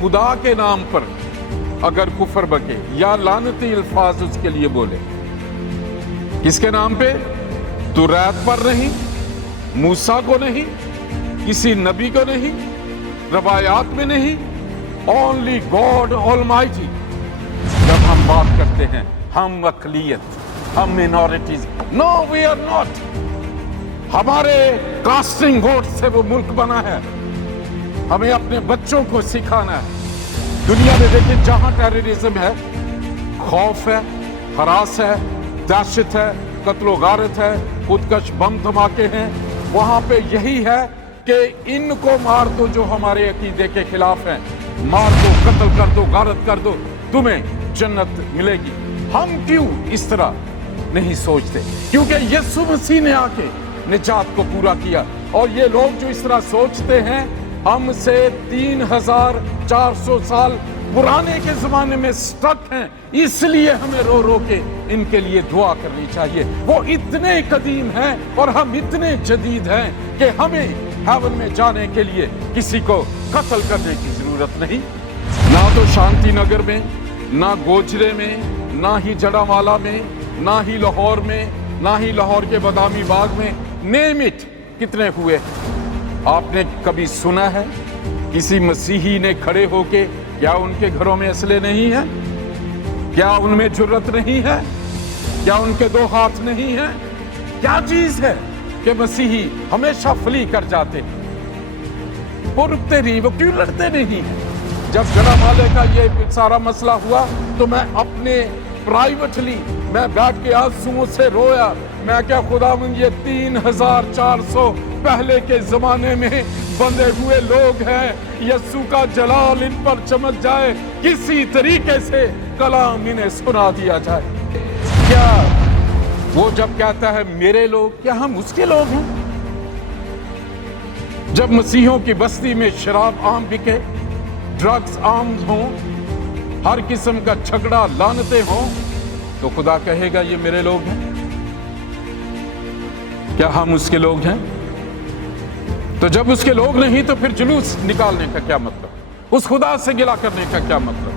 खुदा के नाम पर अगर कुफर बके या लानती अल्फाज उसके लिए बोले, किसके नाम पे? तुरैत पर नहीं, मूसा को नहीं, किसी नबी को नहीं, रवायात में नहीं, ओनली गॉड ऑलमाइटी। जब हम बात करते हैं हम अकलियत, हम मिनॉरिटीज, नो वी आर नॉट। हमारे कास्टिंग वोट से वो मुल्क बना है, हमें अपने बच्चों को सिखाना है। दुनिया में देखिए जहां टेररिज्म है, खौफ है, हरास है, दहशत है, कत्लो गारत है, खुदकश बम धमाके हैं, वहां पे यही है कि इनको मार दो जो हमारे अकीदे के खिलाफ हैं, मार दो, कत्ल कर दो, गारत कर दो, तुम्हें जन्नत मिलेगी। हम क्यों इस तरह नहीं सोचते? क्योंकि यीशु मसीह ने आके निजात को पूरा किया। और ये लोग जो इस तरह सोचते हैं हमसे 3400 साल पुराने के जमाने में स्टक हैं, इसलिए हमें रो रो के इनके लिए दुआ करनी चाहिए। वो इतने कदीम हैं और हम इतने जदीद हैं कि हमें हेवन में जाने के लिए किसी को कत्ल करने की जरूरत नहीं। ना तो शांति नगर में, ना गोजरे में, ना ही जड़ावाला में, ना ही लाहौर में, ना ही लाहौर के बादामी बाग में, नेम इट, कितने हुए? आपने कभी सुना है किसी मसीही ने खड़े होके, क्या उनके घरों में असले नहीं है? क्या उनमें जुर्रत नहीं है? क्या उनके दो हाथ नहीं है? क्या चीज है कि मसीही हमेशा फ्ली कर जाते हैं? वो रुकते नहीं, वो क्यों लड़ते नहीं है? जब जड़ावाले का ये सारा मसला हुआ तो मैं अपने प्राइवेटली मैं बैठ के आंसुओं से रोया। मैं क्या खुदावंद, ये 3400 पहले के जमाने में बंधे हुए लोग हैं, यीशु का जलाल इन पर चमक जाए, किसी तरीके से कलाम इन्हें सुना दिया जाए। क्या वो जब कहता है मेरे लोग, क्या हम उसके लोग हैं? जब मसीहों की बस्ती में शराब आम बिके, ड्रग्स आम हों, हर किस्म का झगड़ा लानते हों, तो खुदा कहेगा ये मेरे लोग हैं? क्या हम उसके लोग हैं? तो जब उसके लोग नहीं तो फिर जुलूस निकालने का क्या मतलब? उस खुदा से गिला करने का क्या मतलब?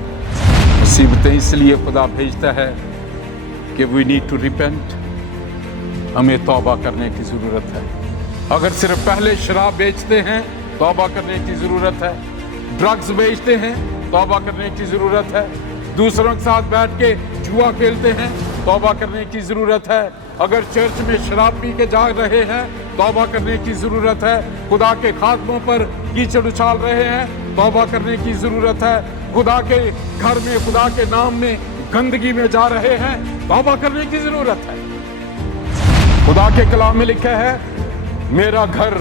मुसीबतें इसलिए खुदा भेजता है कि वी नीड टू रिपेंट, हमें तौबा करने की जरूरत है। अगर सिर्फ पहले शराब बेचते हैं, तौबा करने की जरूरत है। ड्रग्स बेचते हैं, तौबा करने की जरूरत है। दूसरों के साथ बैठ के जुआ खेलते हैं, तौबा करने की जरूरत है। अगर चर्च में शराब पी के जा रहे हैं, तौबा करने की जरूरत है। खुदा के खात्मों पर कीचड़ उछाल रहे हैं, तौबा करने की जरूरत है। खुदा के घर में, खुदा के नाम में गंदगी में जा रहे हैं, तौबा करने की जरूरत है। खुदा के कलाम में लिखा है मेरा घर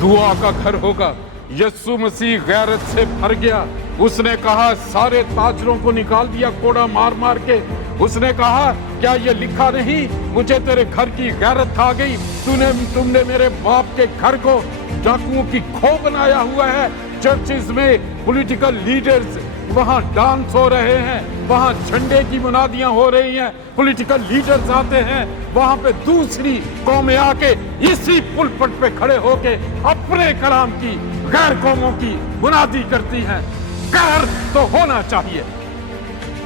दुआ का घर होगा। यीशु मसीह गैरत से भर गया, उसने कहा सारे ताजरों को निकाल दिया कोड़ा मार मार के। उसने कहा क्या ये लिखा नहीं, मुझे तेरे घर की गैरत आ गई, तुमने मेरे बाप के घर को डाकुओं की खो बनाया हुआ है। चर्चिज में पॉलिटिकल लीडर्स वहां डांस हो रहे हैं, वहां झंडे की मुनादियां हो रही हैं, पॉलिटिकल लीडर्स आते हैं, वहां पे दूसरी कौमें आके इसी पुलपट पे खड़े होके अपने कलाम की गैर कौमों की मुनादी करती हैं। कहर तो होना चाहिए,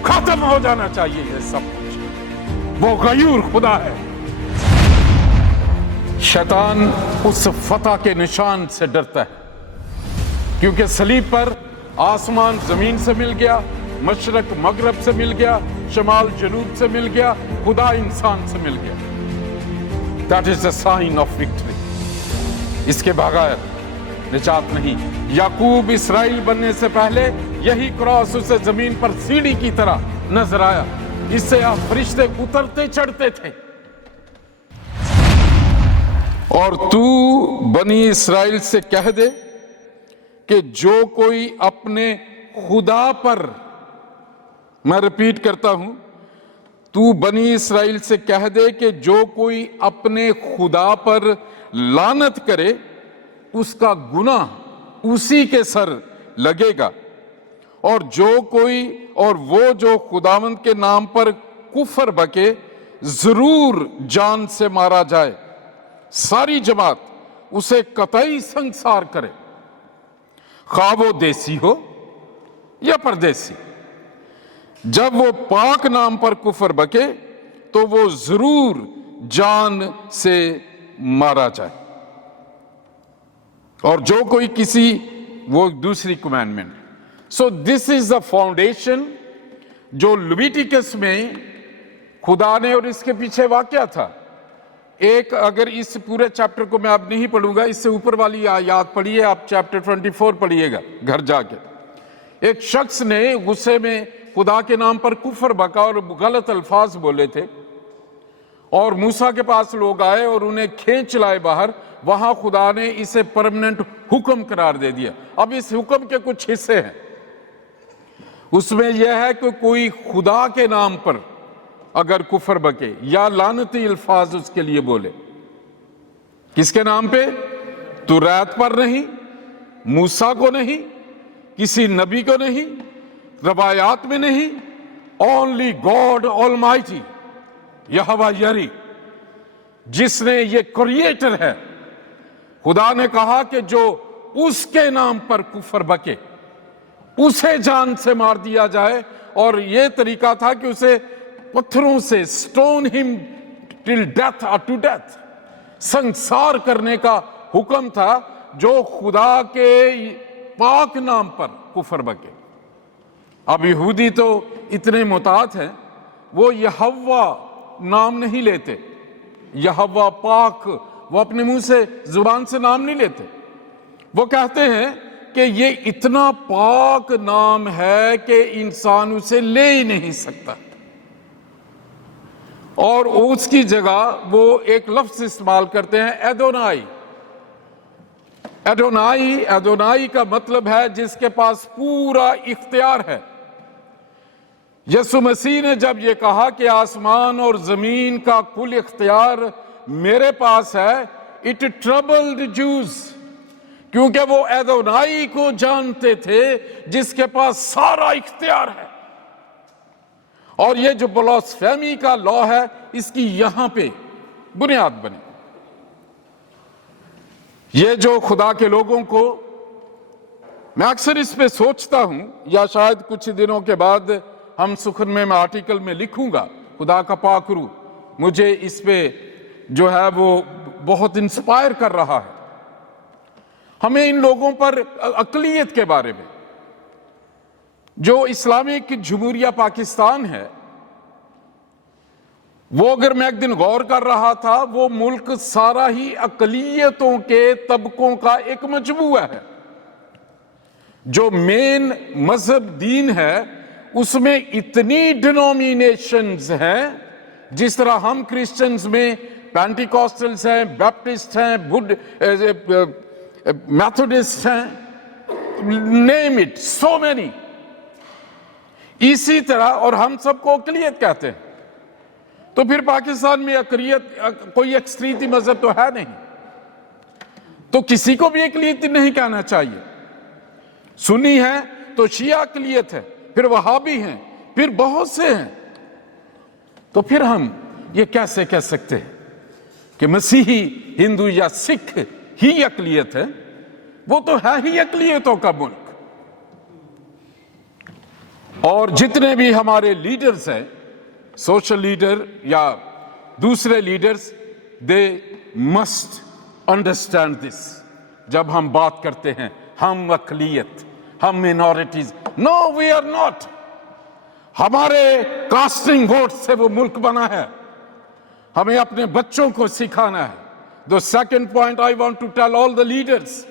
खत्म हो जाना चाहिए ये सब कुछ। वो गयूर खुदा है। शैतान उस फतह के निशान से डरता है, क्योंकि सलीब पर आसमान जमीन से मिल गया, मशरक मगरब से मिल गया, शमाल जनूब से मिल गया, खुदा इंसान से मिल गया। That is the sign of victory. इसके बगैर निजात नहीं। याकूब इस्राएल बनने से पहले यही क्रॉस उसे जमीन पर सीढ़ी की तरह नजर आया। इससे आप फरिश्ते उतरते चढ़ते थे। और तू बनी इस्राएल से कह दे कि जो कोई अपने खुदा पर, मैं रिपीट करता हूं, तू बनी इस्राएल से कह दे कि जो कोई अपने खुदा पर लानत करे उसका गुनाह उसी के सर लगेगा, और वो जो खुदावंद के नाम पर कुफर बके जरूर जान से मारा जाए। सारी जमात उसे कतई संसार करे, खा वो देसी हो, या परदेसी, जब वो पाक नाम पर कुफर बके तो वो जरूर जान से मारा जाए। और जो कोई किसी, वो दूसरी commandment. So this is the foundation जो लेविटिकस में खुदा ने, और इसके पीछे वाकया था एक, अगर इस पूरे चैप्टर को मैं अब नहीं पढ़ूंगा, इससे ऊपर वाली आयत पढ़िए आप, चैप्टर 24 पढ़िएगा घर जाके। एक शख्स ने गुस्से में खुदा के नाम पर कुफर बका और गलत अल्फाज बोले थे, और मूसा के पास लोग आए और उन्हें खींच लाए बाहर। वहां खुदा ने इसे परमानेंट हुक्म करार दे दिया। अब इस हुक्म के कुछ हिस्से हैं, उसमें यह है कि कोई खुदा के नाम पर अगर कुफर बके या लानती अल्फाज उसके लिए बोले, किसके नाम पे? तुरैत पर नहीं, मूसा को नहीं, किसी नबी को नहीं, रवायात में नहीं, ओनली गॉड ऑलमाइटी यहोवा यरी, जिसने ये क्रिएटर है। खुदा ने कहा कि जो उसके नाम पर कुफर बके उसे जान से मार दिया जाए, और ये तरीका था कि उसे पत्थरों से, स्टोन हिम टिल डेथ और टू डेथ, संसार करने का हुक्म था जो खुदा के पाक नाम पर कुफर बके। अब यहूदी तो इतने मुतात हैं, वो यहोवा नाम नहीं लेते, यहोवा पाक, वो अपने मुंह से, जुबान से नाम नहीं लेते। वो कहते हैं कि ये इतना पाक नाम है कि इंसान उसे ले ही नहीं सकता, और उसकी जगह वो एक लफ्ज इस्तेमाल करते हैं एडोनाई। एडोनाई, एडोनाई का मतलब है जिसके पास पूरा इख्तियार है। यसु मसीह ने जब ये कहा कि आसमान और जमीन का कुल इख्तियार मेरे पास है, इट ट्रबल्ड जूस, क्योंकि वो एडोनाई को जानते थे जिसके पास सारा इख्तियार है। और ये जो ब्लास्फेमी का लॉ है, इसकी यहां पे बुनियाद बनी। ये जो खुदा के लोगों को, मैं अक्सर इस पे सोचता हूं, या शायद कुछ दिनों के बाद हम सुखन में मैं आर्टिकल में लिखूंगा, खुदा का पाक रूह मुझे इस पे जो है वो बहुत इंस्पायर कर रहा है। हमें इन लोगों पर, अक़लियत के बारे में, जो इस्लामिक जमहूरिया पाकिस्तान है, वो अगर मैं एक दिन गौर कर रहा था, वो मुल्क सारा ही अक़लियतों के तबकों का एक मजमूआ है। जो मेन मजहब दीन है उसमें इतनी डिनोमिनेशंस हैं, जिस तरह हम क्रिश्चियंस में पेंटिकॉस्टल्स हैं, बैप्टिस्ट हैं, बुद्ध, मेथोडिस्ट हैं, नेम इट, सो मेनी। इसी तरह, और हम सबको अक़लियत कहते हैं। तो फिर पाकिस्तान में अक़लियत, कोई अक्सरीती मजहब तो है नहीं, तो किसी को भी अक़लियत नहीं कहना चाहिए। सुन्नी है तो शिया अक़लियत है, फिर वहाबी हैं, फिर बहुत से हैं। तो फिर हम ये कैसे कह सकते हैं कि मसीही, हिंदू या सिख ही अक़लियत है? वो तो है ही अक़लियतों का मुल्क। और जितने भी हमारे लीडर्स हैं, सोशल लीडर या दूसरे leaders, they must understand this. जब हम बात करते हैं हम अक़लियत, हम मिनॉरिटीज, नो वी आर नॉट। हमारे कास्टिंग वोट से वो मुल्क बना है, हमें अपने बच्चों को सिखाना है। The second point I want to tell all the leaders,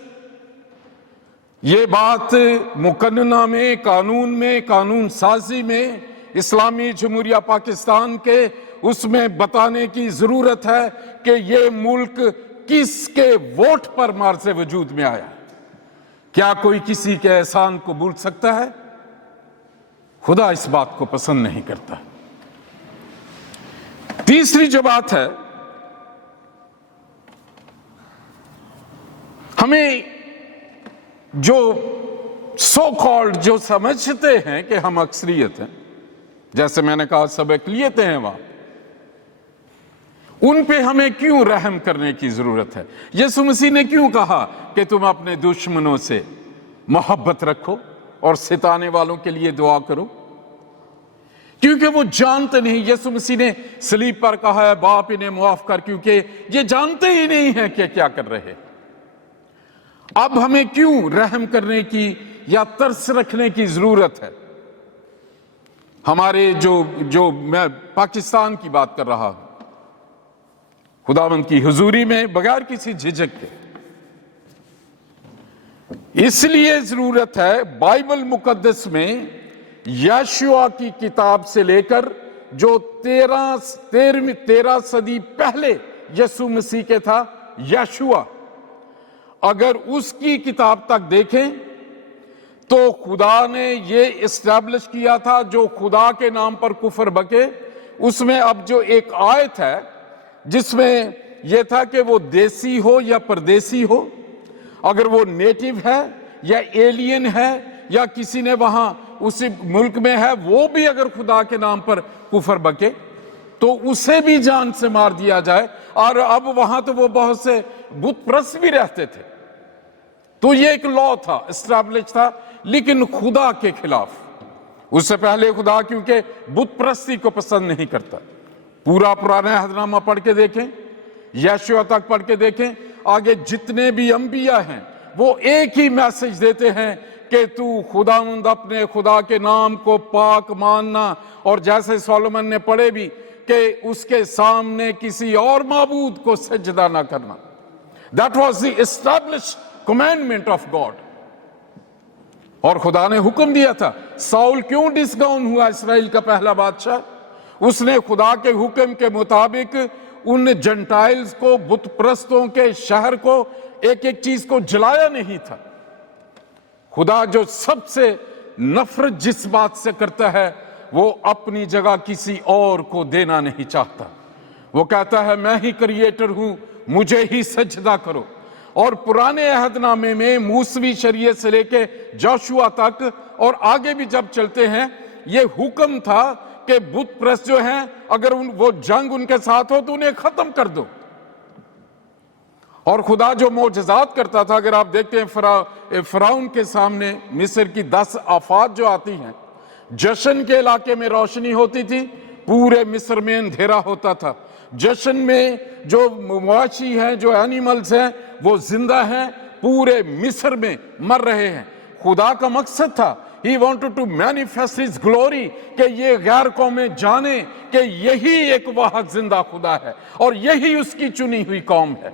ये बात मुकन्नना में, कानून में, कानून साजी में, इस्लामी जमहूरिया पाकिस्तान के, उसमें बताने की जरूरत है कि ये मुल्क किसके वोट पर मार से वजूद में आया। क्या कोई किसी के एहसान को भूल सकता है? खुदा इस बात को पसंद नहीं करता। तीसरी जो बात है, हमें जो सो कॉल्ड, जो समझते हैं कि हम अक्सरियत हैं, जैसे मैंने कहा सब अक़लियतें हैं वहां, उन पे हमें क्यों रहम करने की जरूरत है? यीशु मसीह ने क्यों कहा कि तुम अपने दुश्मनों से मोहब्बत रखो? اور ستانے والوں کے لیے دعا کرو، کیونکہ وہ جانتے نہیں۔ یسوع مسیح نے صلیب پر کہا ہے باپ انہیں معاف کر، کیونکہ یہ جانتے ہی نہیں ہیں کہ کیا کر رہے۔ اب ہمیں کیوں رحم کرنے کی یا ترس رکھنے کی ضرورت ہے؟ ہمارے جو میں پاکستان کی بات کر رہا ہوں، خداوند کی حضوری میں بغیر کسی جھجک کے، اس لیے ضرورت ہے بائبل مقدس میں یشوع کی کتاب سے لے کر جو 13 صدی پہلے یسوع مسیح کے تھا یشوع، اگر اس کی کتاب تک دیکھیں تو خدا نے یہ اسٹیبلش کیا تھا جو خدا کے نام پر کفر بکے۔ اس میں اب جو ایک آیت ہے جس میں یہ تھا کہ وہ دیسی ہو یا پردیسی ہو، اگر وہ نیٹو ہے یا ایلین ہے یا کسی نے وہاں اسی ملک میں ہے، وہ بھی اگر خدا کے نام پر کفر بکے تو اسے بھی جان سے مار دیا جائے۔ اور اب وہاں تو وہ بہت سے بت پرست بھی رہتے تھے، تو یہ ایک لا تھا، اسٹیبلش تھا، لیکن خدا کے خلاف۔ اس سے پہلے خدا کیونکہ بت پرستی کو پسند نہیں کرتا۔ پورا پرانا عہد نامہ پڑھ کے دیکھیں، یشوع تک پڑھ کے دیکھیں، آگے جتنے بھی انبیاء ہیں وہ ایک ہی میسج دیتے ہیں کہ تو خداوند اپنے خدا کے نام کو پاک ماننا، اور جیسے سولومن نے پڑھے بھی کہ اس کے سامنے کسی اور معبود کو سجدہ نہ کرنا۔ That was the established commandment of God۔ اور خدا نے حکم دیا تھا۔ ساؤل کیوں ڈسگاؤن ہوا اسرائیل کا پہلا بادشاہ؟ اس نے خدا کے حکم کے مطابق ان جنٹائلز کو، بت پرستوں کے شہر کو، ایک ایک چیز کو جلایا نہیں تھا۔ خدا جو سب سے نفرت جس بات سے کرتا ہے وہ اپنی جگہ کسی اور کو دینا نہیں چاہتا۔ وہ کہتا ہے میں ہی کریٹر ہوں، مجھے ہی سجدہ کرو۔ اور پرانے عہد نامے میں موسوی شریعت سے لے کے جوشوا تک اور آگے بھی جب چلتے ہیں، یہ حکم تھا کہ بت پرست جو ہیں اگر وہ جنگ ان کے ساتھ ہو تو انہیں ختم کر دو۔ اور خدا جو معجزات کرتا تھا، اگر آپ دیکھتے ہیں فرعون کے سامنے مصر کی 10 آفات جو آتی ہیں، جشن کے علاقے میں روشنی ہوتی تھی، پورے مصر میں اندھیرا ہوتا تھا۔ جشن میں جو مواشی ہیں، جو اینیملز ہیں، وہ زندہ ہیں، پورے مصر میں مر رہے ہیں۔ خدا کا مقصد تھا، He wanted to manifest His glory، کہ یہ غیر قومیں جانیں کہ یہی ایک واحد زندہ خدا ہے اور یہی اس کی چنی ہوئی قوم ہے۔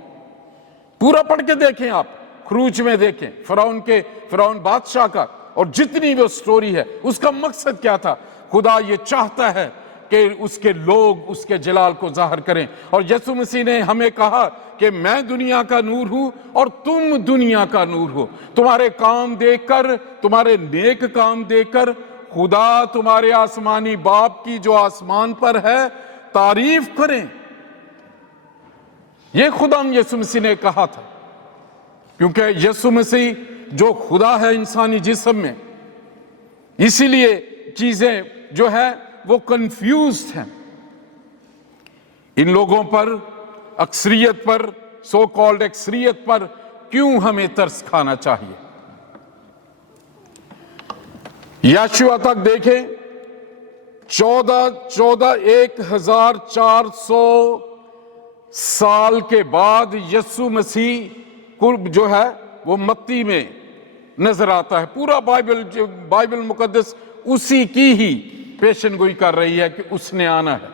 پورا پڑھ کے دیکھیں، آپ خروج میں دیکھیں فرعون بادشاہ کا، اور جتنی وہ سٹوری ہے، اس کا مقصد کیا تھا؟ خدا یہ چاہتا ہے کہ اس کے لوگ اس کے جلال کو ظاہر کریں۔ اور یسوع مسیح نے ہمیں کہا کہ میں دنیا کا نور ہوں اور تم دنیا کا نور ہو۔ تمہارے کام دیکھ کر، تمہارے نیک کام دیکھ کر خدا تمہارے آسمانی باپ کی جو آسمان پر ہے تعریف کریں۔ یہ خدا یسوع مسیح نے کہا تھا، کیونکہ یسوع مسیح جو خدا ہے انسانی جسم میں، اسی لیے چیزیں جو ہے وہ کنفیوزڈ ہیں۔ ان لوگوں پر، اکثریت پر، سو کالڈ اکثریت پر کیوں ہمیں ترس کھانا چاہیے؟ یشوع تک دیکھیں، 1400 سال کے بعد یسوع مسیح قرب جو ہے وہ متی میں نظر آتا ہے۔ پورا بائبل مقدس اسی کی ہی پیشن گوئی کر رہی ہے کہ اس نے آنا ہے۔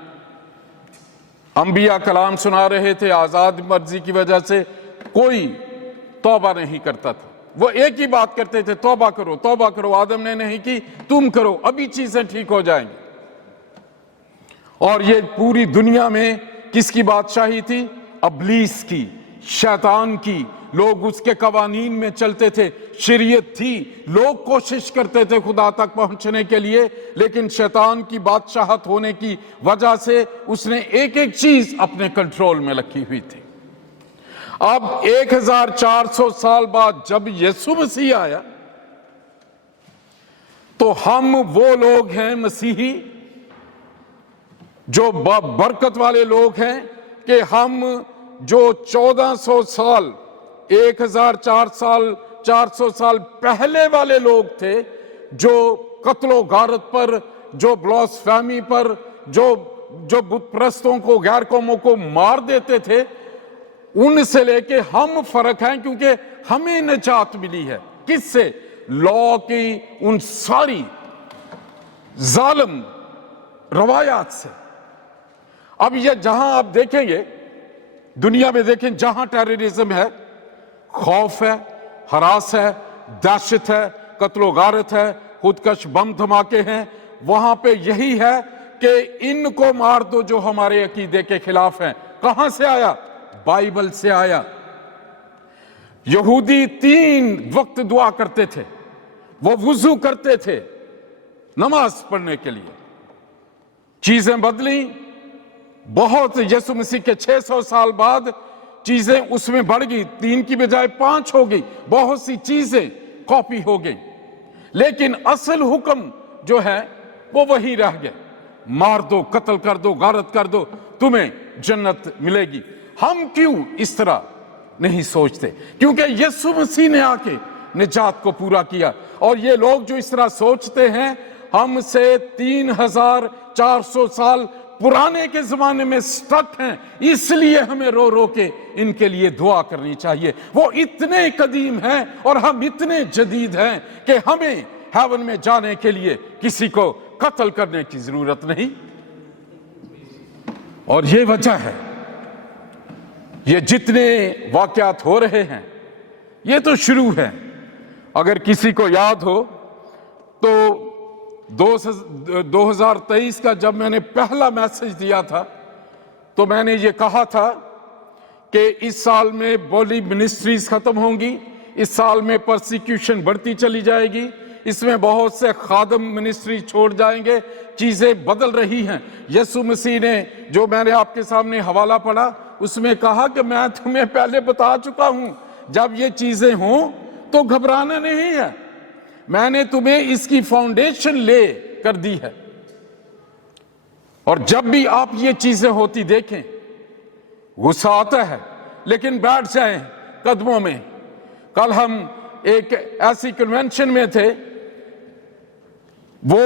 انبیاء کلام سنا رہے تھے، آزاد مرضی کی وجہ سے کوئی توبہ نہیں کرتا تھا۔ وہ ایک ہی بات کرتے تھے، توبہ کرو توبہ کرو، آدم نے نہیں کی تم کرو، ابھی چیزیں ٹھیک ہو جائیں گی۔ اور یہ پوری دنیا میں کس کی بادشاہی تھی؟ ابلیس کی، شیطان کی۔ لوگ اس کے قوانین میں چلتے تھے، شریعت تھی، لوگ کوشش کرتے تھے خدا تک پہنچنے کے لیے، لیکن شیطان کی بادشاہت ہونے کی وجہ سے اس نے ایک ایک چیز اپنے کنٹرول میں رکھی ہوئی تھی۔ اب 1400 سال بعد جب یسوع مسیح آیا تو ہم وہ لوگ ہیں مسیحی جو برکت والے لوگ ہیں کہ ہم جو 1400 سال 1400 سال پہلے والے لوگ تھے، जो कत्लो गारत पर, जो ब्लास्फेमी पर, जो बुत परस्तों को, गैर कौमों को मार देते थे, उनसे लेके हम फर्क हैं, क्योंकि हमें निजात मिली है। किससे? लॉ की उन सारी जालिम रवायात से। अब ये जहां आप देखेंगे, दुनिया में देखें, जहां टेररिज्म है, खौफ है, हरास है, दहशत है, कत्लो गारत है, खुदकश बम धमाके हैं, वहां पे यही है कि इनको मार दो जो हमारे अकीदे के खिलाफ हैं। कहां से आया? बाइबल से आया। यहूदी 3 वक्त दुआ करते थे, वो वुजू करते थे नमाज पढ़ने के लिए। चीजें बदली बहुत, यीशु मसीह के 600 साल बाद चीजें उसमें बढ़ गई, 3 की बजाय 5 हो गई, बहुत सी चीजें कॉपी हो गई, लेकिन असल हुक्म जो है वो वही रह गया। मार दो, कत्ल कर दो, गारत कर दो, तुम्हें जन्नत मिलेगी। हम क्यों इस तरह नहीं सोचते? क्योंकि यीशु मसीह ने आके निजात को पूरा किया। और ये लोग जो इस तरह सोचते हैं, हमसे 3400 साल पुराने के जमाने में स्टक हैं, इसलिए हमें रो रो के इनके लिए दुआ करनी चाहिए। वो इतने कदीम हैं और हम इतने जदीद हैं कि हमें हेवन में जाने के लिए किसी को कत्ल करने की जरूरत नहीं। और ये वजह है, ये जितने वाकयात हो रहे हैं, ये तो शुरू है। अगर किसी को याद हो तो 2023 का जब मैंने पहला मैसेज दिया था, तो मैंने ये कहा था कि इस साल में बॉली मिनिस्ट्रीज खत्म होंगी, इस साल में परसिक्यूशन बढ़ती चली जाएगी, इसमें बहुत से खादम मिनिस्ट्री छोड़ जाएंगे, चीजें बदल रही हैं। यीशु मसीह ने, जो मैंने आपके सामने हवाला पढ़ा, उसमें कहा कि मैं तुम्हें पहले बता चुका हूं, जब ये चीजें हों तो घबराना नहीं है, मैंने तुम्हें इसकी फाउंडेशन ले कर दी है। और जब भी आप ये चीजें होती देखें, गुस्सा आता है, लेकिन बैठ जाएं कदमों में। कल हम एक ऐसी कन्वेंशन में थे, वो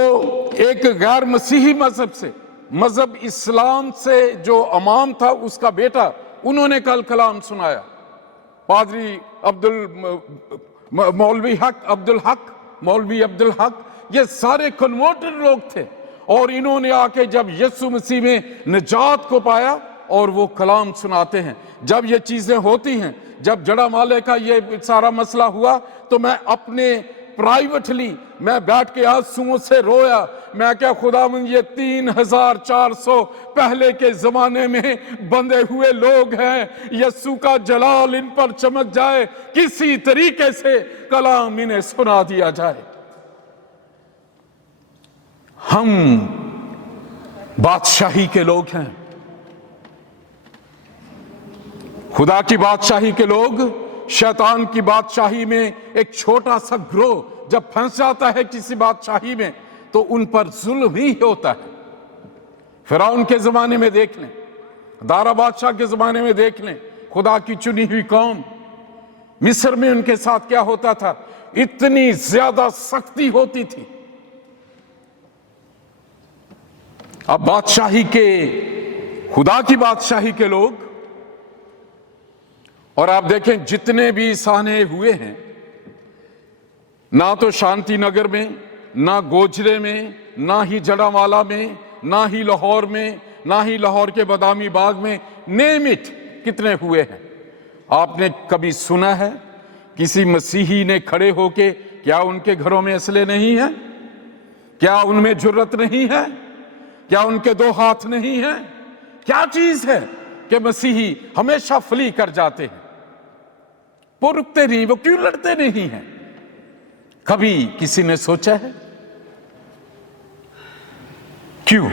एक गैर मसीही मजहब से, मजहब इस्लाम से जो इमाम था, उसका बेटा, उन्होंने कल कलाम सुनाया। पादरी मौलवी अब्दुल हक, ये सारे कन्वर्टेड लोग थे, और इन्होंने आके जब यीशु मसीह में निजात को पाया, और वो कलाम सुनाते हैं। जब ये चीजें होती हैं, जब जड़ा माले का ये सारा मसला हुआ, तो मैं अपने प्राइवेटली मैं बैठ के आंसुओं से रोया। मैं क्या खुदावंद, ये 3400 पहले के जमाने में बंधे हुए लोग हैं, यीशु का जलाल इन पर चमक जाए, किसी तरीके से कलाम इन्हें सुना दिया जाए। हम बादशाही के लोग हैं, खुदा की बादशाही के लोग। शैतान की बादशाही में एक छोटा सा ग्रोह जब फंस जाता है किसी बादशाही में, तो उन पर जुल्म ही होता है। फिरौन के जमाने में देख लें, दारा बादशाह के जमाने में देख लें, खुदा की चुनी हुई कौम, मिस्र में उनके साथ क्या होता था, इतनी ज्यादा सख्ती होती थी। अब बादशाही के, खुदा की बादशाही के लोग, और आप देखें जितने भी साने हुए हैं, ना तो शांति नगर में, ना गोजरे में, ना ही जड़ावाला में, ना ही लाहौर में, ना ही लाहौर के बादामी बाग में, नेम इट, कितने हुए हैं। आपने कभी सुना है किसी मसीही ने खड़े होके, क्या उनके घरों में असले नहीं है? क्या उनमें जुर्रत नहीं है? क्या उनके 2 हाथ नहीं है? क्या चीज है कि मसीही हमेशा फली कर जाते हैं? वो रुकते नहीं, वो क्यों लड़ते नहीं हैं? कभी किसी ने सोचा है क्यों?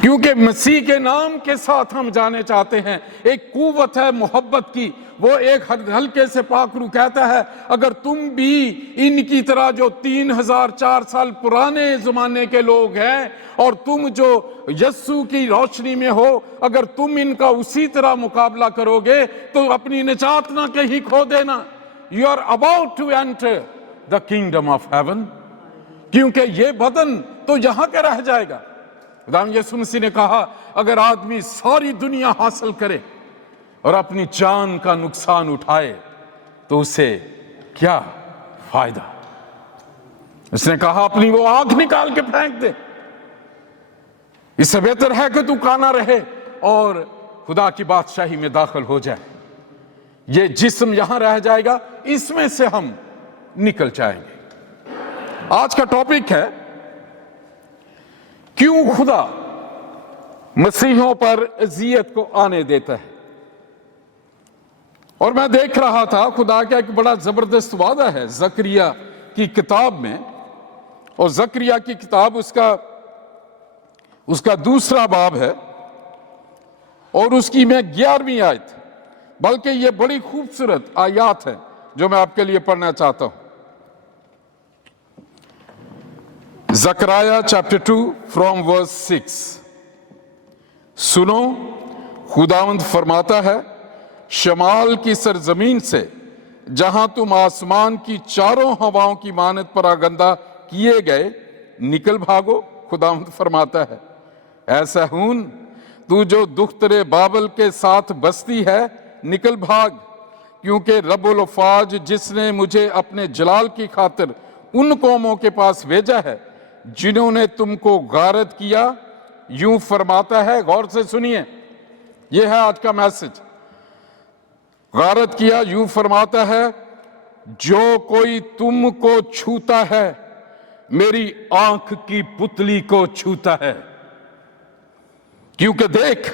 क्योंकि मसीह के नाम के साथ हम जाने चाहते हैं। एक कुव्वत है मोहब्बत की, वो एक हल्के से पाखरू कहता है, अगर तुम भी इनकी तरह जो 3004 साल पुराने जमाने के लोग हैं, और तुम जो यस्सु की रोशनी में हो, अगर तुम इनका उसी तरह मुकाबला करोगे तो अपनी निजात ना कहीं खो देना। You are about to enter the kingdom of heaven, क्योंकि ये बदन तो यहां का रह जाएगा। खुदावंद यीशु मसीह ने कहा, अगर आदमी सारी दुनिया हासिल करे और अपनी जान का नुकसान उठाए तो उसे क्या फायदा। उसने कहा, अपनी वो आंख निकाल के फेंक दे, इससे बेहतर है कि तू काना रहे और खुदा की बादशाही में दाखिल हो जाए। ये जिस्म यहां रह जाएगा, इसमें से हम निकल जाएंगे। आज का टॉपिक है, क्यों खुदा मसीहों पर अज़ियत को आने देता है। और मैं देख रहा था, खुदा का एक बड़ा जबरदस्त वादा है जकरिया की किताब में, और जकरिया की किताब उसका दूसरा बाब है और उसकी मैं 11वीं आयत, बल्कि ये बड़ी खूबसूरत आयत है जो मैं आपके लिए पढ़ना चाहता हूं। जकरिया चैप्टर 2 फ्रॉम वर्स 6। सुनो, खुदावंद फरमाता है, शमाल की सरजमीन से, जहां तुम आसमान की चारों हवाओं की मानद परागंदा किए गए, निकल भागो। खुदावंद फरमाता है, ऐसा हून तू जो दुख्तरे बाबल के साथ बसती है, निकल भाग, क्योंकि रब्बुल अफ़वाज जिसने मुझे अपने जलाल की खातिर उन कौमों के पास भेजा है जिन्होंने तुमको गारत किया, यूं फरमाता है। गौर से सुनिए, यह है आज का मैसेज। गारत किया, यूं फरमाता है, जो कोई तुमको छूता है मेरी आंख की पुतली को छूता है, क्योंकि देख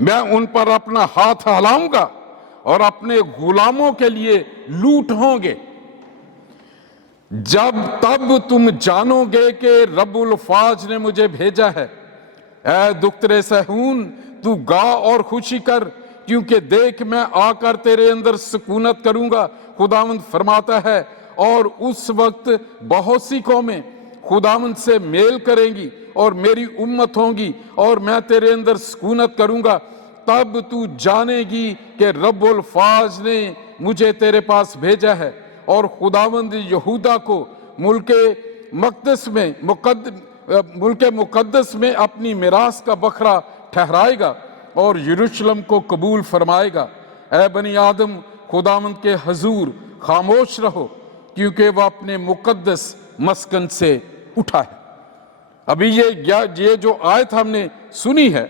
मैं उन पर अपना हाथ हिलाऊंगा और अपने गुलामों के लिए लूट होंगे। जब तब तुम जानोगे कि रब्बुल अफ़वाज ने मुझे भेजा है। ऐ दुख्तरे सहून, तू गा और खुशी कर, क्योंकि देख मैं आकर तेरे अंदर सुकूनत करूंगा। खुदावंद फरमाता है, और उस वक्त बहुत सी कौमें खुदावंद से मेल करेंगी और मेरी उम्मत होंगी, और मैं तेरे अंदर सुकूनत करूंगा। तब तू जानेगी कि रब्बुल अफ़वाज ने मुझे तेरे पास भेजा है, और खुदावंद यहूदा को मुल्के मुकद्दस में अपनी मिरास का बखरा ठहराएगा और यरूशलेम को कबूल फरमाएगा। ऐ बनी आदम, खुदावंद के हजूर खामोश रहो, क्योंकि वह अपने मुकद्दस मस्कन से उठा है। अभी ये जो आयत हमने सुनी है,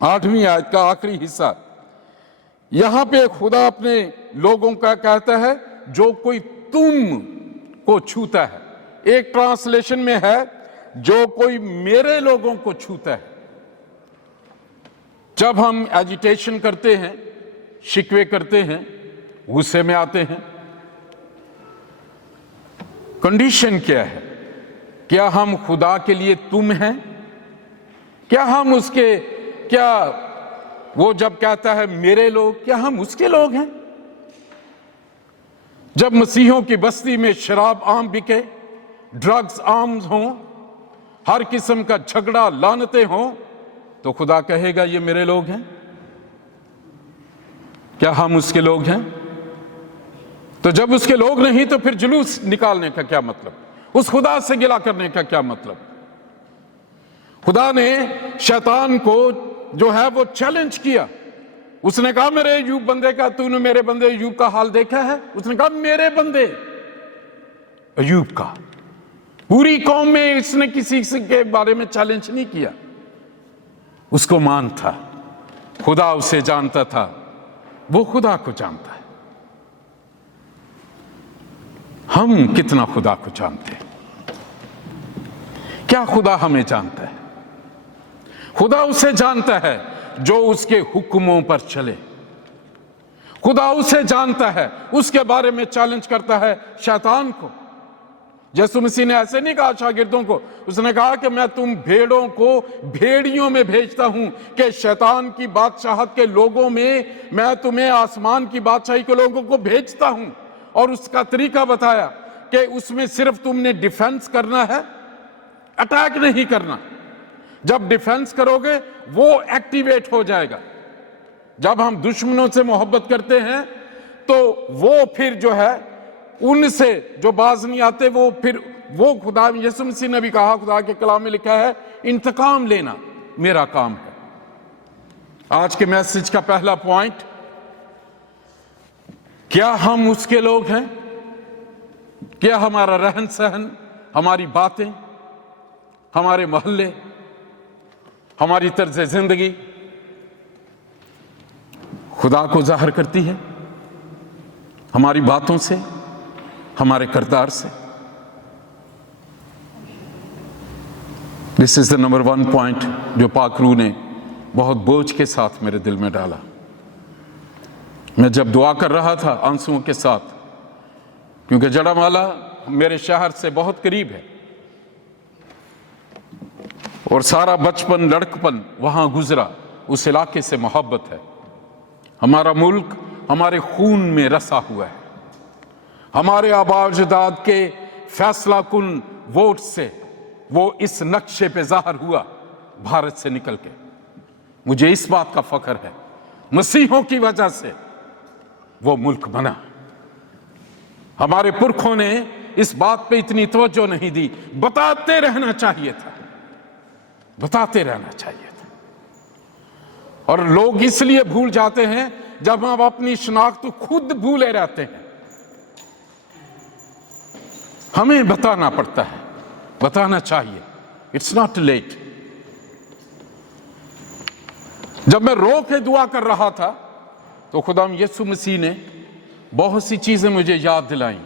8वीं आयत का आखिरी हिस्सा, यहां पे खुदा अपने लोगों का कहता है, जो कोई तुम को छूता है। एक ट्रांसलेशन में है, जो कोई मेरे लोगों को छूता है। जब हम एजिटेशन करते हैं, शिकवे करते हैं, गुस्से में आते हैं, कंडीशन क्या है? क्या हम खुदा के लिए तुम हैं? क्या हम उसके, क्या वो जब कहता है मेरे लोग, क्या हम उसके लोग हैं? जब मसीहों की बस्ती में शराब आम बिके, ड्रग्स आम हों, हर किस्म का झगड़ा लानतें हों, तो खुदा कहेगा ये मेरे लोग हैं। क्या हम उसके लोग हैं? तो जब उसके लोग नहीं, तो फिर जुलूस निकालने का क्या मतलब? उस खुदा से गिला करने का क्या मतलब? खुदा ने शैतान को जो है वो चैलेंज किया। उसने कहा, मेरे अय्यूब बंदे का, तूने मेरे बंदे अय्यूब का हाल देखा है? उसने कहा, मेरे बंदे अय्यूब का। पूरी कौम में इसने किसी के बारे में चैलेंज नहीं किया। उसको मान था, खुदा उसे जानता था, वो खुदा को जानता है। हम कितना खुदा को जानते हैं? क्या खुदा हमें जानता है? खुदा उसे जानता है जो उसके हुक्मों पर चले। खुदा उसे जानता है, उसके बारे में चैलेंज करता है शैतान को। यीशु मसीह ने ऐसे नहीं कहा शागिर्दों को, उसने कहा कि मैं तुम भेड़ों को भेड़ियों में भेजता हूं, कि शैतान की बादशाहत के लोगों में मैं तुम्हें आसमान की बादशाही के लोगों को भेजता हूं। और उसका तरीका बताया कि उसमें सिर्फ तुमने डिफेंस करना है, अटैक नहीं करना। जब डिफेंस करोगे वो एक्टिवेट हो जाएगा। जब हम दुश्मनों से मोहब्बत करते हैं तो वो फिर जो है ان سے جو باز نہیں آتے وہ پھر وہ خدا یسوع مسیح نے بھی کہا, خدا کے کلام میں لکھا ہے انتقام لینا میرا کام ہے. آج کے میسج کا پہلا پوائنٹ, کیا ہم اس کے لوگ ہیں؟ کیا ہمارا رہن سہن, ہماری باتیں, ہمارے محلے, ہماری طرز زندگی خدا کو ظاہر کرتی ہے؟ ہماری باتوں سے, ہمارے کردار سے. دس از دا نمبر 1 پوائنٹ جو پاک روح نے بہت بوجھ کے ساتھ میرے دل میں ڈالا. میں جب دعا کر رہا تھا آنسوؤں کے ساتھ, کیونکہ جڑامالا میرے شہر سے بہت قریب ہے اور سارا بچپن لڑکپن وہاں گزرا, اس علاقے سے محبت ہے. ہمارا ملک ہمارے خون میں رسا ہوا ہے. ہمارے آباء و اجداد کے فیصلہ کن ووٹ سے وہ اس نقشے پہ ظاہر ہوا بھارت سے نکل کے. مجھے اس بات کا فخر ہے, مسیحوں کی وجہ سے وہ ملک بنا. ہمارے پرکھوں نے اس بات پہ اتنی توجہ نہیں دی. بتاتے رہنا چاہیے تھا, بتاتے رہنا چاہیے تھا. اور لوگ اس لیے بھول جاتے ہیں جب ہم اپنی شناخت خود بھولے رہتے ہیں. ہمیں بتانا پڑتا ہے, بتانا چاہیے. It's not late. جب میں رو کے دعا کر رہا تھا تو خدا یسوع مسیح نے بہت سی چیزیں مجھے یاد دلائیں.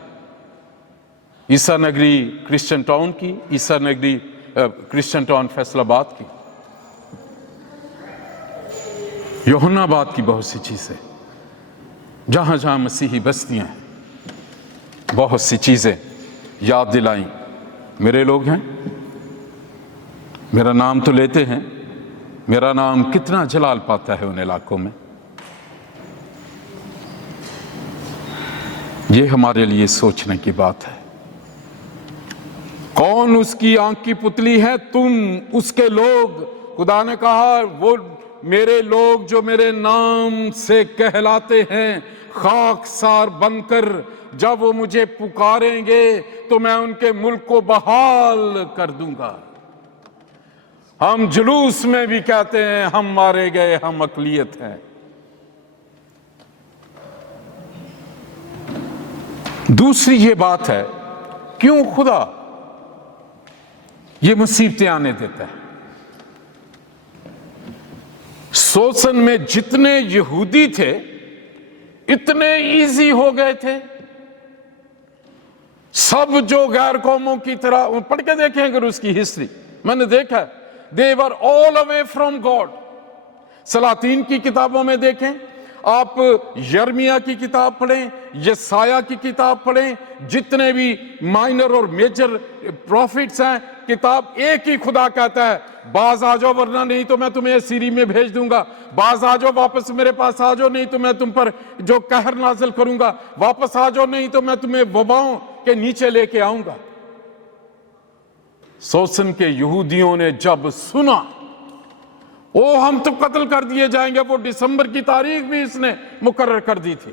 عیسیٰ نگری کرسچن ٹاؤن کی, عیسیٰ نگری کرسچن ٹاؤن فیصل آباد کی, یوحنا آباد کی بہت سی چیزیں, جہاں جہاں مسیحی بستیاں ہیں, بہت سی چیزیں یاد دلائیں. میرے لوگ ہیں, میرا نام تو لیتے ہیں, میرا نام کتنا جلال پاتا ہے ان علاقوں میں. یہ ہمارے لیے سوچنے کی بات ہے. کون اس کی آنکھ کی پتلی ہے؟ تم اس کے لوگ. خدا نے کہا وہ میرے لوگ جو میرے نام سے کہلاتے ہیں خاکسار بن کر جب وہ مجھے پکاریں گے تو میں ان کے ملک کو بحال کر دوں گا. ہم جلوس میں بھی کہتے ہیں ہم مارے گئے, ہم اقلیت ہیں. دوسری یہ بات ہے, کیوں خدا یہ مصیبتیں آنے دیتا ہے؟ سوسن میں جتنے یہودی تھے اتنے ایزی ہو گئے تھے. سب جو غیر قوموں کی طرح, پڑھ کے دیکھیں اگر اس کی ہسٹری, میں نے دیکھا they were all away from God. سلاطین کی کتابوں میں دیکھیں, آپ یرمیہ کی کتاب پڑھیں, یسایہ کی کتاب پڑھیں, جتنے بھی مائنر اور میجر پروفٹس ہیں, کتاب ایک ہی خدا کہتا ہے باز آ جاؤ ورنہ نہیں تو میں تمہیں اسیری میں بھیج دوں گا. باز آ جاؤ واپس میرے پاس آ جاؤ, نہیں تو میں تم پر جو قہر نازل کروں گا. واپس آ جاؤ, نہیں تو میں تمہیں وباؤں کے نیچے لے کے آؤں گا. سوسن کے یہودیوں نے جب سنا ہم تو قتل کر دیے جائیں گے, وہ دسمبر کی تاریخ بھی اس نے مقرر کر دی تھی.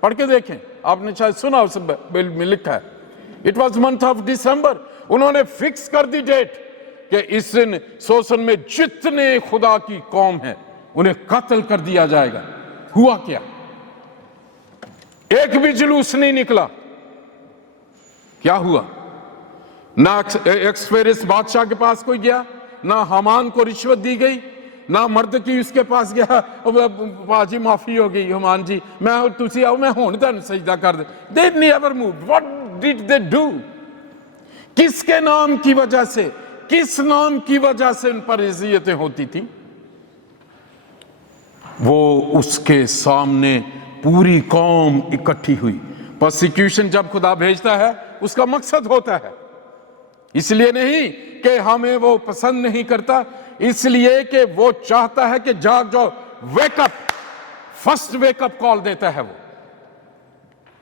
پڑھ کے دیکھیں, آپ نے شاید سنا, اس بل میں لکھا ہے it was month of December. انہوں نے فکس کر دی ڈیٹ کہ اس دن سوسن میں جتنے خدا کی قوم ہے انہیں قتل کر دیا جائے گا. ہوا کیا؟ ایک بھی جلوس نہیں نکلا. کیا ہوا؟ نہ ایکسپیرس بادشاہ کے پاس کوئی گیا, نہ حامان کو رشوت دی گئی, نہ مرد کی اس کے پاس گیا باجی معافی ہو گئی حامان جی میں تسی آؤ میں ہون تن سجدہ کر دے. They never moved. What did they do? کس کے نام کی وجہ سے, کس نام کی وجہ سے ان پر اذیتیں ہوتی تھی؟ وہ اس کے سامنے پوری قوم اکٹھی ہوئی. پرسیکیوشن جب خدا بھیجتا ہے اس کا مقصد ہوتا ہے, اس لیے نہیں کہ ہمیں وہ پسند نہیں کرتا, اس لیے کہ وہ چاہتا ہے کہ جاگ جاؤ. Wake up, first wake up call دیتا ہے وہ.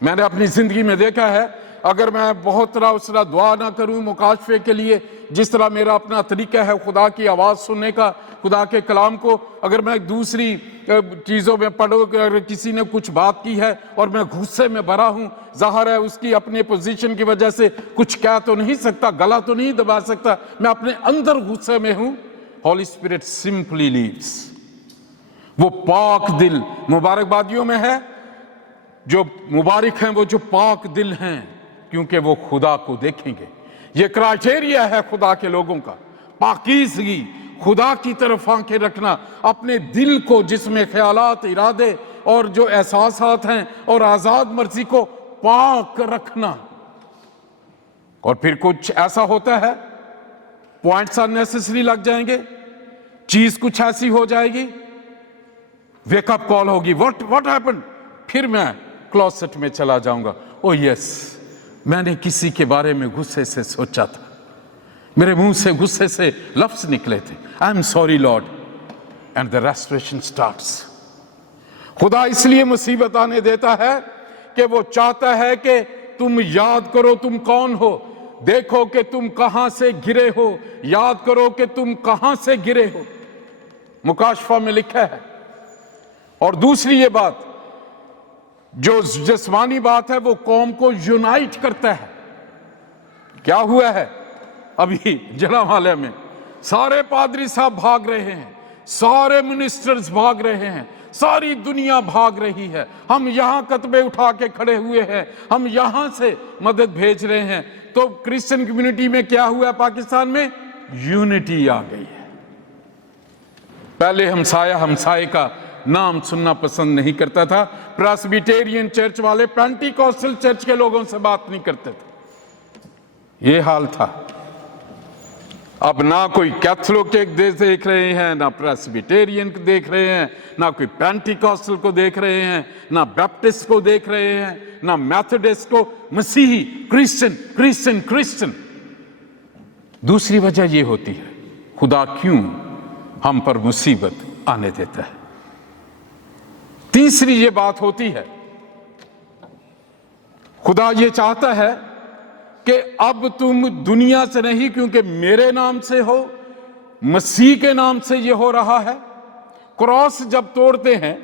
میں نے اپنی زندگی میں دیکھا ہے, اگر میں بہت طرح اس طرح دعا نہ کروں مکاشفے کے لیے जिस तरह मेरा अपना तरीका है खुदा की आवाज़ सुनने का, खुदा के कलाम को अगर मैं दूसरी चीज़ों में पढ़ो, अगर किसी ने कुछ बात की है और मैं गुस्से में भरा हूँ, ज़ाहिर है उसकी अपने पोजीशन की वजह से कुछ कह तो नहीं सकता, गला तो नहीं दबा सकता, मैं अपने अंदर गुस्से में हूँ। Holi spirit simply leaves. वो पाक दिल मुबारकबादियों में है, जो मुबारक हैं वो जो पाक दिल हैं, क्योंकि वो खुदा को देखेंगे। ये क्राइटेरिया है खुदा के लोगों का, पाकीज़गी, खुदा की तरफ आंखें रखना, अपने दिल को जिसमें ख्यालात, इरादे और जो एहसासात हैं और आज़ाद मर्जी को पाक रखना। और फिर कुछ ऐसा होता है, पॉइंट्स अननेसेसरी लग जाएंगे, चीज कुछ ऐसी हो जाएगी, वेकअप कॉल होगी, व्हाट हैपेंड, फिर मैं क्लोसेट में चला जाऊंगा। ओ यस, मैंने किसी के बारे में गुस्से से सोचा था, मेरे मुंह से गुस्से से लफ्ज निकले थे, I am sorry Lord, and the restoration starts. खुदा इसलिए मुसीबत आने देता है कि वो चाहता है कि तुम याद करो तुम कौन हो, देखो कि तुम कहां से गिरे हो, याद करो कि तुम कहां से गिरे हो, मुकाशफा में लिखा है। और दूसरी ये बात, जो जिस्मानी बात है, वो कौम को यूनाइट करता है। क्या हुआ है अभी जलावाले में, सारे पादरी साहब भाग रहे हैं, सारे मिनिस्टर्स भाग रहे हैं, सारी दुनिया भाग रही है, हम यहां कतबे उठा के खड़े हुए हैं, हम यहां से मदद भेज रहे हैं। तो क्रिश्चियन कम्युनिटी में क्या हुआ पाकिस्तान में, यूनिटी आ गई है। पहले हमसाये का नाम सुनना पसंद नहीं करता था, प्रेस्बिटेरियन चर्च वाले पेंटिकॉस्टल चर्च के लोगों से बात नहीं करते थे, ये हाल था। अब ना कोई कैथोलिक देख रहे हैं, ना प्रेस्बिटेरियन को देख रहे हैं, ना कोई पेंटिकॉस्टल को देख रहे हैं, ना बैप्टिस्ट को देख रहे हैं, ना मेथोडिस्ट को, मसीही, क्रिश्चियन। दूसरी वजह यह होती है, खुदा क्यों हम पर मुसीबत आने देता है। तीसरी ये बात होती है, खुदा ये चाहता है कि अब तुम दुनिया से नहीं, क्योंकि मेरे नाम से हो, मसीह के नाम से ये हो रहा है। क्रॉस जब तोड़ते हैं,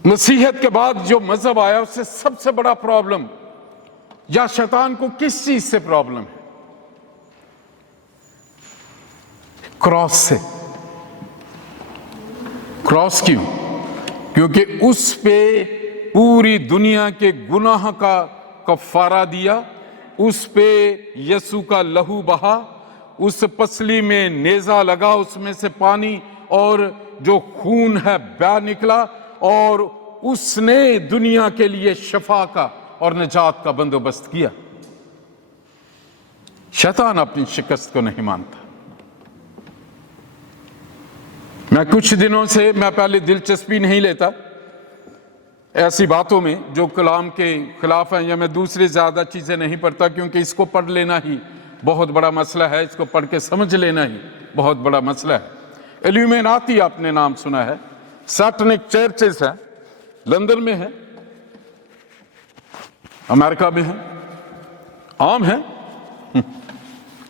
मसीहत के बाद जो मजहब आया उससे सबसे बड़ा प्रॉब्लम, या शैतान को किस चीज से प्रॉब्लम है, क्रॉस से। क्रॉस क्यों? क्योंकि उस पे पूरी दुनिया के गुनाह का कफारा दिया, उस पे यसु का लहू बहा, उस पसली में नेजा लगा, उसमें से पानी और जो खून है बह निकला, और उसने दुनिया के लिए शफा का और निजात का बंदोबस्त किया। शैतान अपनी शिकस्त को नहीं मानता। मैं कुछ दिनों से, मैं पहले दिलचस्पी नहीं लेता ऐसी बातों में जो कलाम के खिलाफ हैं, या मैं दूसरी ज्यादा चीजें नहीं पढ़ता, क्योंकि इसको पढ़ लेना ही बहुत बड़ा मसला है, इसको पढ़ के समझ लेना ही बहुत बड़ा मसला है। इल्यूमिनाती आपने नाम सुना है, सैटनिक चर्चेस है, लंदन में है, अमेरिका में है, आम है।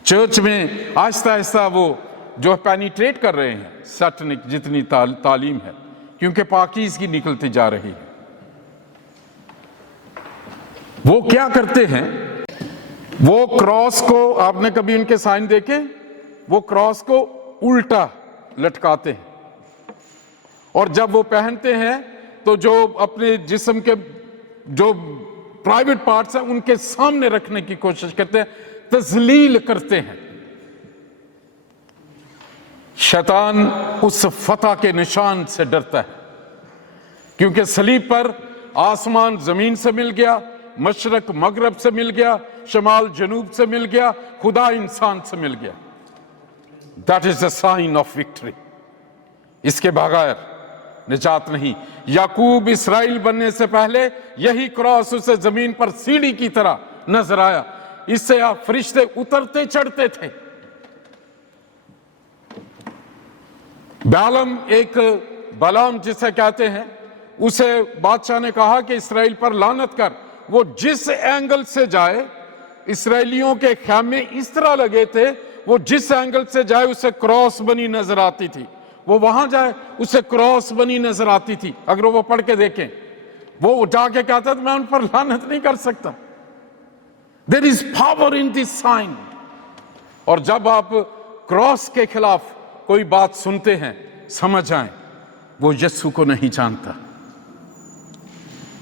चर्च में आहिस्ता आहिस्ता वो जो पेनिट्रेट कर रहे हैं सैटनिक जितनी तालीम है, क्योंकि पाकीज़गी निकलती जा रही है। वो क्या करते हैं, वो क्रॉस को, आपने कभी उनके साइन देखे, वो क्रॉस को उल्टा लटकाते हैं, और जब वो पहनते हैं तो जो अपने जिस्म के जो प्राइवेट पार्ट्स हैं उनके सामने रखने की कोशिश करते हैं, तजलील करते हैं। शैतान उस फतह के निशान से डरता है, क्योंकि सलीब पर आसमान जमीन से मिल गया, मशरक मगरब से मिल गया, शमाल जनूब से मिल गया, खुदा इंसान से मिल गया। That is the sign of victory. इसके बगैर निजात नहीं। याकूब इस्राएल बनने से पहले यही क्रॉस उसे जमीन पर सीढ़ी की तरह नजर आया, इससे आप फरिश्ते उतरते चढ़ते थे। बालम, एक बलाम जिसे कहते हैं, उसे बादशाह ने कहा कि इस्राएल पर लानत कर, वो जिस एंगल से जाए इसराइलियों के ख़ैमे इस तरह लगे थे, वो जिस एंगल से जाए उसे क्रॉस बनी नजर आती थी, वो वहां जाए उसे क्रॉस बनी नजर आती थी। अगर वो पढ़ के देखें, वो जाके कहता था मैं उन पर लानत नहीं कर सकता। There is power in this sign. और जब आप क्रॉस के खिलाफ कोई बात सुनते हैं, समझ आए वो यीशु को नहीं जानता।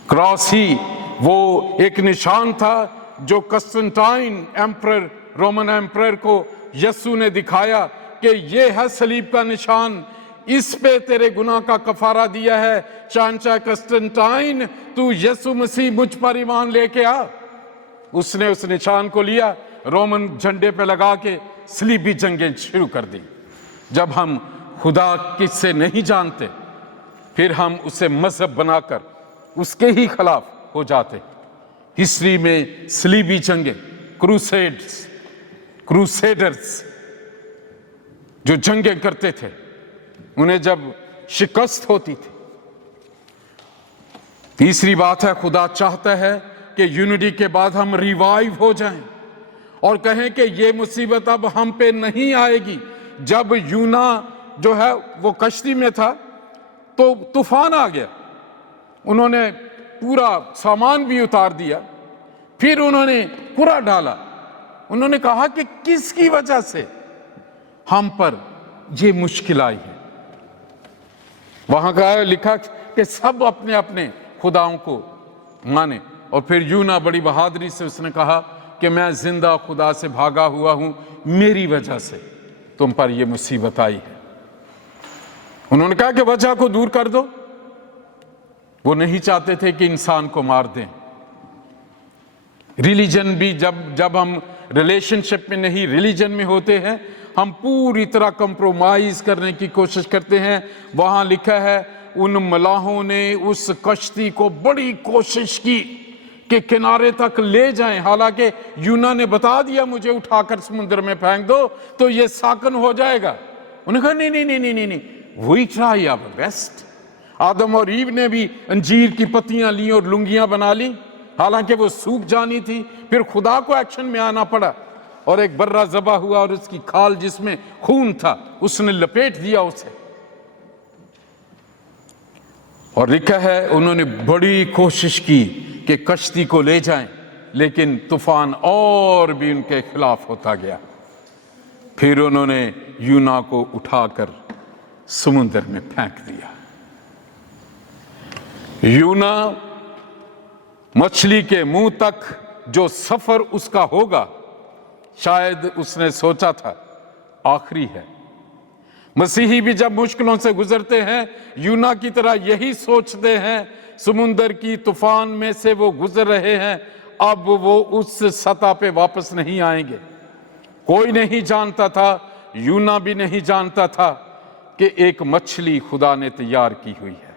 क्रॉस ही वो एक निशान था जो कॉन्स्टेंटाइन एम्परर, रोमन एम्परर को यीशु ने दिखाया कि ये है सलीब का निशान, इस पे तेरे गुनाह का कफारा दिया है। चांचा कॉन्स्टेंटाइन, तू यीशु मसीह मुझ पर ईमान लेके आ। उसने उस निशान को लिया, रोमन झंडे पे लगा के सलीबी जंगें शुरू कर दी। जब हम खुदा किससे नहीं जानते, फिर हम उसे मजहब बनाकर उसके ही खिलाफ हो जाते। हिस्ट्री में सलीबी जंगें, क्रूसेडर्स जो जंगें करते थे, उन्हें जब शिकस्त होती थी। तीसरी बात है, खुदा चाहता है कि यूनिटी के बाद हम रिवाइव हो जाएं और कहें कि ये मुसीबत अब हम पे नहीं आएगी। जब यूना जो है वो कश्ती में था तो तूफान आ गया, उन्होंने पूरा सामान भी उतार दिया, फिर उन्होंने पूरा डाला। उन्होंने कहा कि किसकी वजह से हम पर ये मुश्किल आई है। वहां का लिखा कि सब अपने अपने खुदाओं को माने। और फिर यूना बड़ी बहादुरी से उसने कहा कि मैं जिंदा खुदा से भागा हुआ हूं, मेरी वजह से तुम पर यह मुसीबत आई है। उन्होंने कहा कि वजह को दूर कर दो। वो नहीं चाहते थे कि इंसान को मार दें। रिलीजन भी जब हम रिलेशनशिप में नहीं, रिलीजन में होते हैं, हम पूरी तरह कंप्रोमाइज करने की कोशिश करते हैं। वहां लिखा है उन मलाहों ने उस कश्ती को बड़ी कोशिश की कि किनारे तक ले जाएं, हालांकि यूना ने बता दिया मुझे उठाकर समुद्र में फेंक दो तो ये साकन हो जाएगा। उन्होंने कहा नहीं नहीं नहीं नहीं नहीं, नहीं। We try our best. आदम और ईव ने भी अंजीर की पत्तियां ली और लुंगियां बना ली, हालांकि वो सूख जानी थी। फिर खुदा को एक्शन में आना पड़ा और एक बर्रा ज़बा हुआ और उसकी खाल जिसमें खून था उसने लपेट दिया उसे। और लिखा है उन्होंने बड़ी कोशिश की कि कश्ती को ले जाएं, लेकिन तूफान और भी उनके खिलाफ होता गया। फिर उन्होंने यूना को उठाकर समुद्र में फेंक दिया। यूना मछली के मुंह तक जो सफर उसका होगा, शायद उसने सोचा था आखिरी है। मसीही भी जब मुश्किलों से गुजरते हैं, यूना की तरह यही सोचते हैं। समुद्र की तूफान में से वो गुजर रहे हैं, अब वो उस सतह पे वापस नहीं आएंगे। कोई नहीं जानता था, यूना भी नहीं जानता था कि एक मछली खुदा ने तैयार की हुई है।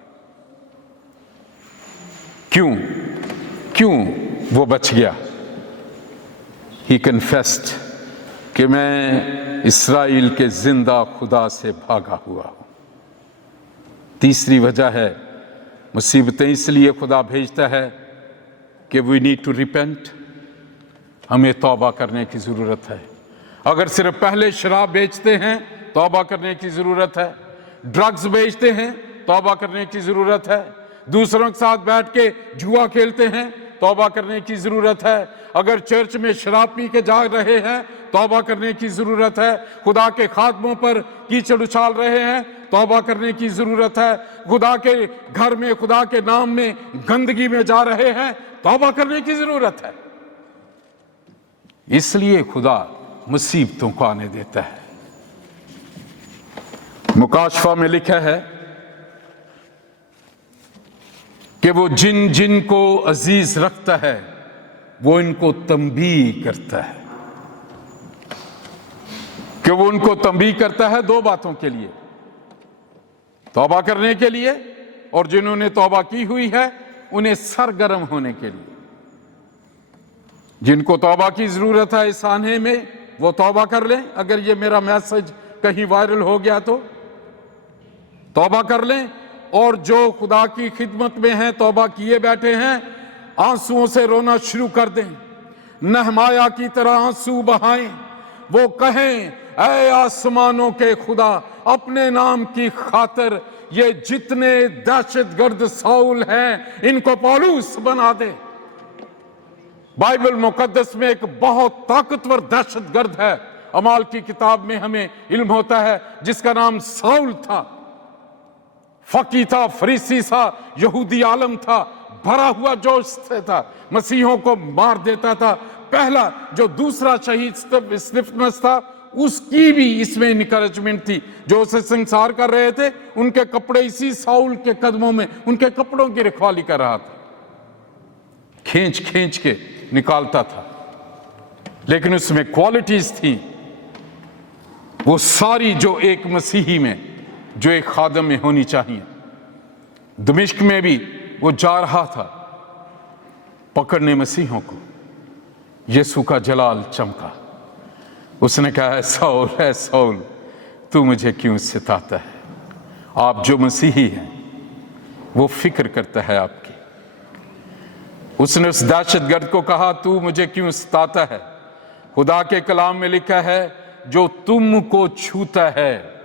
क्यों वो बच गया? ही कन्फेस्ड कि मैं इस्राएल के जिंदा खुदा से भागा हुआ हूं। तीसरी वजह है, मुसीबतें इसलिए खुदा भेजता है कि वी नीड टू रिपेंट। हमें तौबा करने की जरूरत है। अगर सिर्फ पहले शराब बेचते हैं, तौबा करने की जरूरत है। ड्रग्स बेचते हैं, तौबा करने की जरूरत है। दूसरों के साथ बैठ के जुआ खेलते हैं, तौबा करने की जरूरत है। अगर चर्च में शराब पी के जा रहे हैं, तौबा करने की जरूरत है। खुदा के खादमों पर कीचड़ उछाल रहे हैं, तौबा करने की जरूरत है। खुदा के घर में, खुदा के नाम में गंदगी में जा रहे हैं, तौबा करने की जरूरत है। इसलिए खुदा मुसीबतों को आने देता है। मुकाशफा में लिखा है कि वो जिन जिन को अजीज रखता है वो इनको तंबीह करता है। कि वो उनको तंबीह करता है दो बातों के लिए, तौबा करने के लिए, और जिन्होंने तौबा की हुई है उन्हें सरगर्म होने के लिए। जिनको तौबा की जरूरत है इस आने में, वो तौबा कर लें। अगर ये मेरा मैसेज कहीं वायरल हो गया तो तौबा कर लें। और जो खुदा की खिदमत में हैं, तौबा किए बैठे हैं, आंसुओं से रोना शुरू कर दें। नहमाया की तरह आंसू बहाएं, वो कहें, ऐ आसमानों के खुदा, अपने नाम की खातिर ये जितने दहशतगर्द साउल हैं इनको पौलुस बना दे। बाइबल मुकद्दस में एक बहुत ताकतवर दहशतगर्द है, अमाल की किताब में हमें इल्म होता है, जिसका नाम साउल था। फकी था, फरीसी था, यहूदी आलम था, भरा हुआ जोश से था, मसीहों को मार देता था। पहला जो दूसरा शहीद स्तिफनस था, उसकी भी इसमें इनकरेजमेंट थी। जो उसे संसार कर रहे थे, उनके कपड़े इसी साउल के कदमों में, उनके कपड़ों की रखवाली कर रहा था, खींच खींच के निकालता था। लेकिन उसमें क्वालिटीज थी वो सारी जो एक मसीही में, जो एक खादम में होनी चाहिए। दमिश्क में भी वो जा रहा था पकड़ने मसीहों को, यीशु का जलाल चमका। उसने कहा, है साउल, तू मुझे क्यों सताता है? आप जो मसीही हैं वो फिक्र करता है आपकी। उसने उस दहशतगर्द को कहा, तू मुझे क्यों सताता है? खुदा के कलाम में लिखा है, जो तुमको छूता है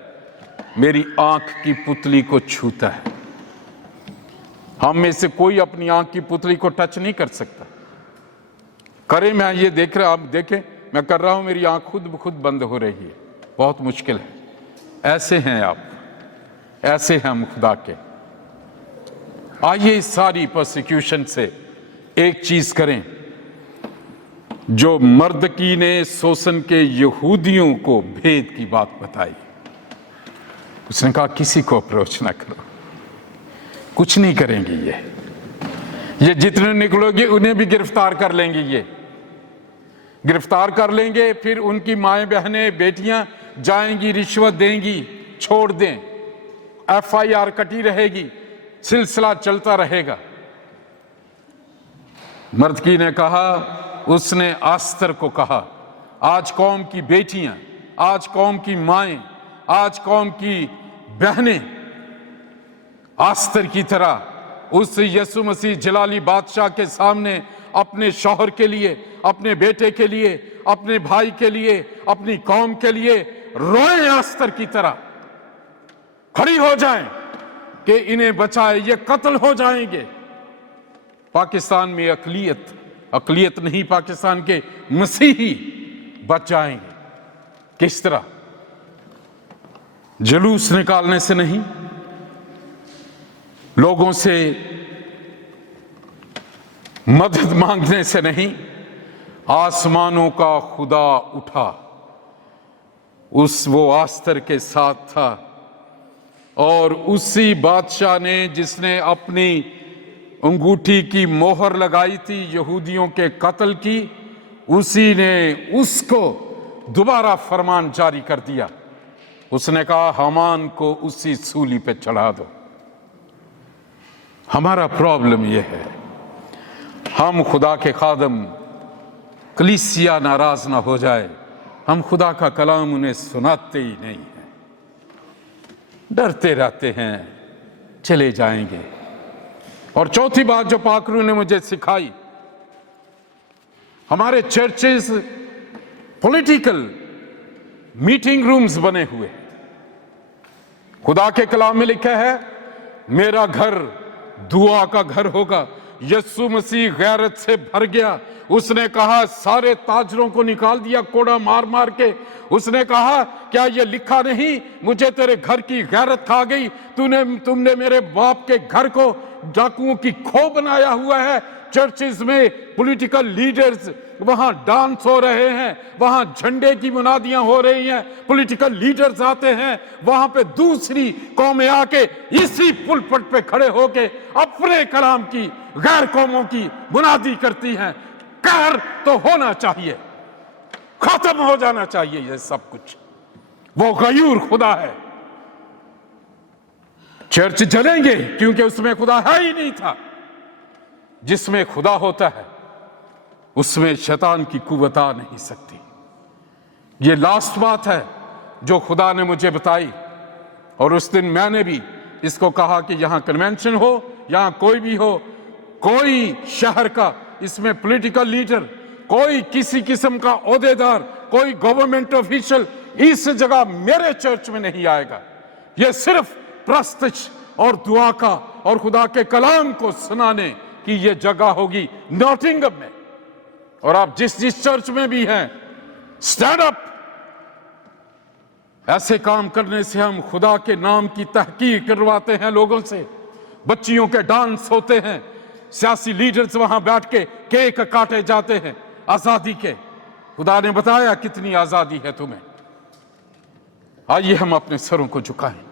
मेरी आंख की पुतली को छूता है। हम में से कोई अपनी आंख की पुतली को टच नहीं कर सकता। करे, मैं ये देख रहा, आप देखें, मैं कर रहा हूं, मेरी आंख खुद ब खुद बंद हो रही है, बहुत मुश्किल है। ऐसे हैं आप, ऐसे हैं हम खुदा के। आइए इस सारी प्रोसिक्यूशन से एक चीज करें, जो मर्दकी ने सोसन के यहूदियों को भेद की बात बताई। उसने कहा, किसी को अप्रोच ना करो, कुछ नहीं करेंगे ये जितने निकलोगे उन्हें भी गिरफ्तार कर लेंगे, ये गिरफ्तार कर लेंगे। फिर उनकी माएं बहनें बेटियां जाएंगी, रिश्वत देंगी, छोड़ दें, FIR कटी रहेगी, सिलसिला चलता रहेगा। मर्दकी ने कहा, उसने आस्तर को कहा, आज कौम की बेटियां, आज कौम की माएं, आज कौम की बहनें आस्तर की तरह उस यीशु मसीह जलाली बादशाह के सामने अपने शौहर के लिए, अपने बेटे के लिए, अपने भाई के लिए, अपनी कौम के लिए रोए, आस्तर की तरह खड़ी हो जाएं कि इन्हें बचाए, ये कत्ल हो जाएंगे। पाकिस्तान में अकलियत नहीं, पाकिस्तान के मसीही बच जाएंगे। किस तरह? जुलूस निकालने से नहीं, लोगों से मदद मांगने से नहीं। आसमानों का खुदा उठा, वो आस्तर के साथ था, और उसी बादशाह ने, जिसने अपनी अंगूठी की मोहर लगाई थी यहूदियों के कत्ल की, उसी ने उसको दोबारा फरमान जारी कर दिया। उसने कहा, हामान को उसी सूली पे चढ़ा दो। हमारा प्रॉब्लम यह है, हम खुदा के खादम, कलीसिया नाराज ना हो जाए, हम खुदा का कलाम उन्हें सुनाते ही नहीं हैं, डरते रहते हैं चले जाएंगे। और चौथी बात जो पाकरू ने मुझे सिखाई, हमारे चर्चेस पॉलिटिकल मीटिंग रूम्स बने हुए। खुदा के कलाम में लिखा है, मेरा घर दुआ का घर होगा। यीशु मसीह गैरत से भर गया, उसने कहा, सारे ताजरों को निकाल दिया कोड़ा मार मार के। उसने कहा, क्या ये लिखा नहीं, मुझे तेरे घर की गैरत खा गई, तुमने मेरे बाप के घर को डाकुओं की खो बनाया हुआ है। चर्चेस में पॉलिटिकल लीडर्स, वहां डांस हो रहे हैं, वहां झंडे की मुनादियां हो रही हैं, पॉलिटिकल लीडर्स आते हैं, वहां पे दूसरी कौमें आके इसी पुलपट पे खड़े होके अपने कलाम की गैर कौमों की मुनादी करती हैं। कहर तो होना चाहिए, खत्म हो जाना चाहिए ये सब कुछ। वो गयूर खुदा है। चर्च जलेंगे क्योंकि उसमें खुदा है ही नहीं था। जिसमें खुदा होता है उसमें शैतान की कुव्वत आ नहीं सकती। ये लास्ट बात है जो खुदा ने मुझे बताई, और उस दिन मैंने भी इसको कहा कि यहां कन्वेंशन हो, यहां कोई भी हो, कोई शहर का इसमें पॉलिटिकल लीडर, कोई किसी किस्म का ओहदेदार, कोई गवर्नमेंट ऑफिशियल इस जगह मेरे चर्च में नहीं आएगा। ये सिर्फ प्रस्तश और दुआ का और खुदा के कलाम को सुनाने की ये जगह होगी नॉटिंघम में। और आप जिस चर्च में भी हैं, स्टैंड अप। ऐसे काम करने से हम खुदा के नाम की तहकीक करवाते हैं लोगों से। बच्चियों के डांस होते हैं, सियासी लीडर्स वहां बैठ के केक काटे जाते हैं आजादी के। खुदा ने बताया कितनी आजादी है तुम्हें। आइए हम अपने सरों को झुकाएं।